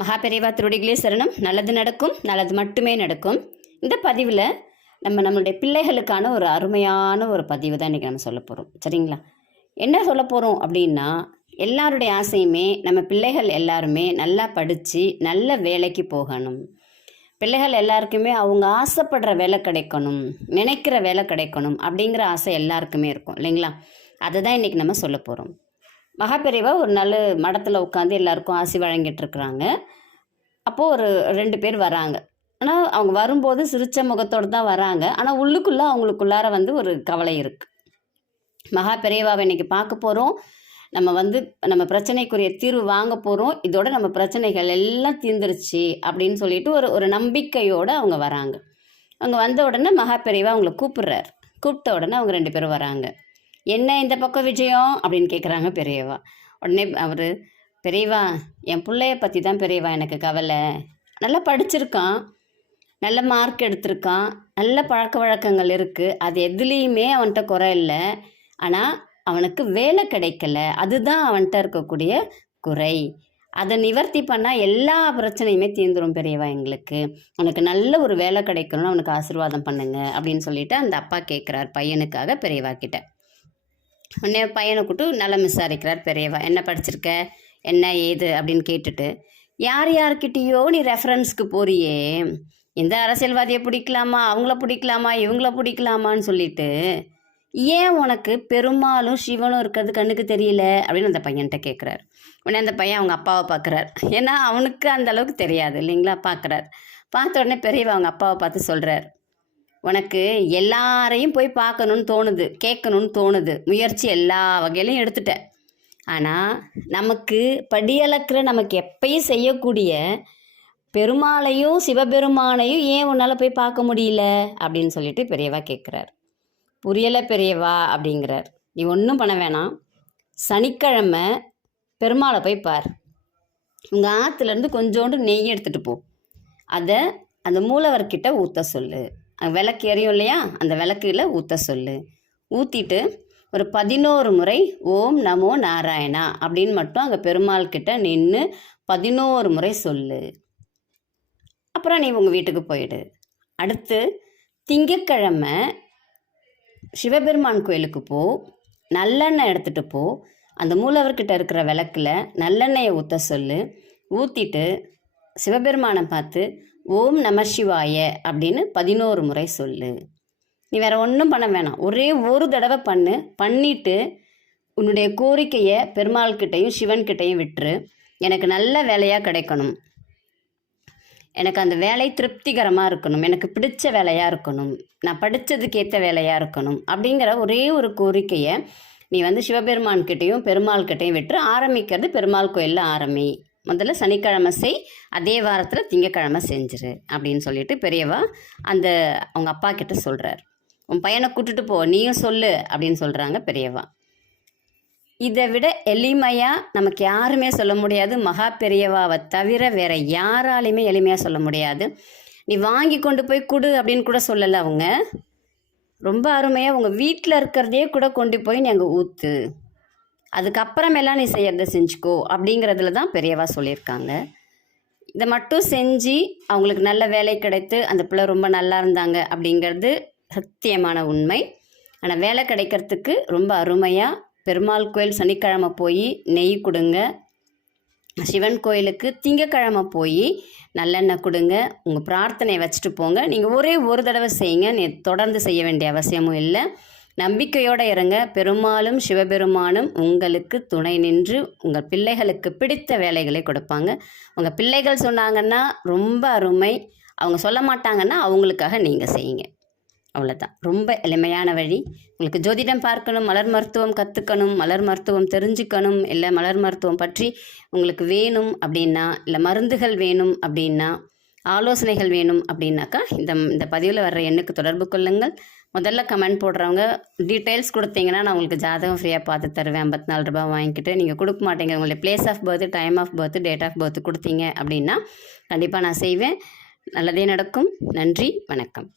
மகாபெரிவா திருடிகளே சரணம். நல்லது நடக்கும் நல்லது மட்டுமே நடக்கும். இந்த பதிவில் நம்ம நம்மளுடைய பிள்ளைகளுக்கான ஒரு அருமையான ஒரு பதிவு தான் இன்றைக்கி நம்ம சொல்ல போகிறோம் சரிங்களா? என்ன சொல்ல போகிறோம் அப்படின்னா எல்லாருடைய ஆசையுமே நம்ம பிள்ளைகள் எல்லாருமே நல்லா படித்து நல்ல வேலைக்கு போகணும். பிள்ளைகள் எல்லாருக்குமே அவங்க ஆசைப்படுற வேலை கிடைக்கணும் நினைக்கிற வேலை கிடைக்கணும் அப்படிங்கிற ஆசை எல்லாருக்குமே இருக்கும் இல்லைங்களா? அதை தான் இன்றைக்கி நம்ம சொல்ல போகிறோம் மகாபெரிவா ஒரு நல்ல மடத்தில் உட்காந்து எல்லாருக்கும் ஆசி வழங்கிட்டு இருக்கிறாங்க அப்போது ஒரு ரெண்டு பேர் வராங்க. ஆனால் அவங்க வரும்போது சிரிச்ச முகத்தோடு தான் வராங்க. ஆனால் உள்ளுக்குள்ளே அவங்களுக்குள்ளார வந்து ஒரு கவலை இருக்குது மகா பெரியவாவை இன்னைக்கு பார்க்க போகிறோம் நம்ம வந்து நம்ம பிரச்சனைக்குரிய தீர்வு வாங்க போகிறோம் இதோட நம்ம பிரச்சனைகள் எல்லாம் தீர்ந்துருச்சு அப்படின்னு சொல்லிட்டு ஒரு ஒரு நம்பிக்கையோடு அவங்க வராங்க. அவங்க வந்த உடனே மகா பெரியவா அவங்கள கூப்பிடுறாரு. கூப்பிட்ட உடனே அவங்க ரெண்டு பேரும் வராங்க. என்ன இந்த பக்கம் விஜயம்? அப்படின்னு கேட்குறாங்க பெரியவா. உடனே அவர் பெரியவா என் பிள்ளைய பற்றி தான் பெரியவா எனக்கு கவலை. நல்லா படிச்சிருக்கான். நல்ல மார்க் எடுத்திருக்கான். நல்ல பழக்க வழக்கங்கள் இருக்குது அது எதுலேயுமே அவன்கிட்ட குறை இல்லை. ஆனால் அவனுக்கு வேலை கிடைக்கல. அதுதான் அவன்கிட்ட இருக்கக்கூடிய குறை. அதை நிவர்த்தி பண்ணால் எல்லா பிரச்சனையுமே தீர்ந்துரும் பெரியவா எங்களுக்கு. அவனுக்கு நல்ல ஒரு வேலை கிடைக்கணும்னு அவனுக்கு ஆசீர்வாதம் பண்ணுங்க. அப்படின்னு சொல்லிட்டு அந்த அப்பா கேட்குறார் பையனுக்காக பெரியவா கிட்ட. உடனே பையனை கூப்பிட்டு நல்லா விசாரிக்கிறார் பெரியவா. என்ன படிச்சிருக்க? என்ன ஏது? அப்படின்னு கேட்டுட்டு யார் யார்கிட்டயோ நீ ரெஃபரன்ஸ்க்கு போறியே. இந்த அரசியல்வாதியை பிடிக்கலாமா? அவங்கள பிடிக்கலாமா? இவங்கள பிடிக்கலாமான்னு சொல்லிட்டு ஏன் உனக்கு பெருமாளும் சிவனும் இருக்கிறது கண்ணுக்கு தெரியல? அப்படின்னு அந்த பையன்கிட்ட கேட்குறாரு உடனே அந்த பையன் அவங்க அப்பாவை பார்க்குறாரு ஏன்னா அவனுக்கு அந்த அளவுக்கு தெரியாது இல்லைங்களா? பார்க்குறாரு பார்த்த உடனே பெரியவா அவங்க அப்பாவை பார்த்து சொல்கிறார் உனக்கு எல்லாரையும் போய் பார்க்கணுன்னு தோணுது கேட்கணுன்னு தோணுது. முயற்சி எல்லா வகையிலையும் எடுத்துட்ட ஆனால் நமக்கு படியளக்கிற நமக்கு எப்பயும் செய்யக்கூடிய பெருமாளையும் சிவபெருமானையும் ஏன் உன்னால் போய் பார்க்க முடியல? அப்படின்னு சொல்லிட்டு பெரியவா கேட்குறார் புரியலை பெரியவா அப்படிங்கிறார். நீ ஒன்றும் பண்ண வேணாம். சனிக்கிழமை பெருமாளை போய் பார். உங்கள் ஆற்றுலேருந்து கொஞ்சோண்டு நெய் எடுத்துகிட்டு போ. அதை அந்த மூலவர்கிட்ட ஊற்ற சொல்லு. விளக்கு எரியும் இல்லையா? அந்த விளக்குல ஊற்ற சொல்லு. ஊற்றிட்டு ஒரு பதினோரு முறை ஓம் நமோ நாராயணா அப்படின்னு மட்டும் அங்கே பெருமாள் கிட்ட நின்று பதினோரு முறை சொல்லு. அப்புறம் நீ உங்கள் வீட்டுக்கு போயிடு. அடுத்து திங்கக்கிழமை சிவபெருமான் கோயிலுக்கு போ. நல்லெண்ணெய் எடுத்துகிட்டு போ. அந்த மூலவர்கிட்ட இருக்கிற விளக்கில் நல்லெண்ணெயை ஊற்ற சொல்லு. ஊற்றிட்டு சிவபெருமானை பார்த்து ஓம் நம சிவாய அப்படின்னு பதினோரு முறை சொல்லு. நீ வேற ஒன்றும் பண்ண வேணாம். ஒரே ஒரு தடவை பண்ணு. பண்ணிட்டு உன்னுடைய கோரிக்கையை பெருமாள்கிட்டையும் சிவன்கிட்டையும் விட்டுரு. எனக்கு நல்ல வேலையாக கிடைக்கணும். எனக்கு அந்த வேலை திருப்திகரமாக இருக்கணும். எனக்கு பிடிச்ச வேலையாக இருக்கணும். நான் படித்ததுக்கு ஏற்ற வேலையாக இருக்கணும். அப்படிங்கிற ஒரே ஒரு கோரிக்கையை நீ வந்து சிவபெருமான்கிட்டையும் பெருமாள்கிட்டையும் விட்டு ஆரம்பிக்கிறது பெருமாள் கோயிலில் ஆரம்பி. முதல்ல சனிக்கிழமை செய் அதே வாரத்தில் திங்கக்கிழமை செஞ்சிரு அப்படின்னு சொல்லிட்டு பெரியவா அந்த அவங்க அப்பா கிட்ட சொல்கிறார் உன் பையனை கூட்டுட்டு போ நீயும் சொல்லு அப்படின்னு சொல்கிறாங்க பெரியவா. இதை விட எளிமையாக நமக்கு யாருமே சொல்ல முடியாது. மகா பெரியவாவை தவிர வேற யாராலையுமே எளிமையாக சொல்ல முடியாது. நீ வாங்கி கொண்டு போய் கொடு அப்படின்னு கூட சொல்லலை அவங்க. ரொம்ப அருமையாக உங்கள் வீட்டில் இருக்கிறதையே கூட கொண்டு போய் நீ அங்கே ஊற்று அதுக்கப்புறமெல்லாம் நீ செய்கிறத செஞ்சுக்கோ அப்படிங்கிறதுல தான் பெரியவா சொல்லியிருக்காங்க. இதை மட்டும் செஞ்சு அவங்களுக்கு நல்ல வேலை கிடைத்து அந்த பிள்ளை ரொம்ப நல்லா இருந்தாங்க அப்படிங்கிறது சத்தியமான உண்மை. ஆனால் வேலை கிடைக்கிறதுக்கு ரொம்ப அருமையாக பெருமாள் கோயில் சனிக்கிழமை போய் நெய் கொடுங்க. சிவன் கோயிலுக்கு திங்கக்கிழமை போய் நல்லெண்ணெய் கொடுங்க. உங்கள் பிரார்த்தனையை வச்சுட்டு போங்க. நீங்கள் ஒரே ஒரு தடவை செய்யுங்க. நீ தொடர்ந்து செய்ய வேண்டிய அவசியமும் இல்லை. நம்பிக்கையோடு இறங்க பெருமாளும் சிவபெருமானும் உங்களுக்கு துணை நின்று உங்கள் பிள்ளைகளுக்கு பிடித்த வேலைகளை கொடுப்பாங்க. உங்கள் பிள்ளைகள் சொன்னாங்கன்னா ரொம்ப அருமை. அவங்க சொல்ல மாட்டாங்கன்னா அவங்களுக்காக நீங்கள் செய்யுங்க. அவ்வளோதான் ரொம்ப எளிமையான வழி. உங்களுக்கு ஜோதிடம் பார்க்கணும் மலர் மருத்துவம் கற்றுக்கணும் மலர் மருத்துவம் தெரிஞ்சுக்கணும் இல்லை மலர் மருத்துவம் பற்றி உங்களுக்கு வேணும் அப்படின்னா இல்லை மருந்துகள் வேணும் அப்படின்னா ஆலோசனைகள் வேணும் அப்படின்னாக்கா இந்த இந்த பதிவில் வர்ற எண்ணுக்கு தொடர்பு கொள்ளுங்கள். முதல்ல கமெண்ட் போடுறவங்க டீட்டெயில்ஸ் கொடுத்தீங்கன்னா நான் உங்களுக்கு ஜாதகம் ஃப்ரீயாக பார்த்து தருவேன். ஐம்பத்தி நாலு ரூபாய் வாங்கிக்கிட்டு நீங்கள் கொடுக்க மாட்டீங்க உங்களுடைய place of birth time of birth date of birth கொடுத்தீங்க அப்படின்னா கண்டிப்பாக நான் செய்வேன். நல்லதே நடக்கும். நன்றி. வணக்கம்.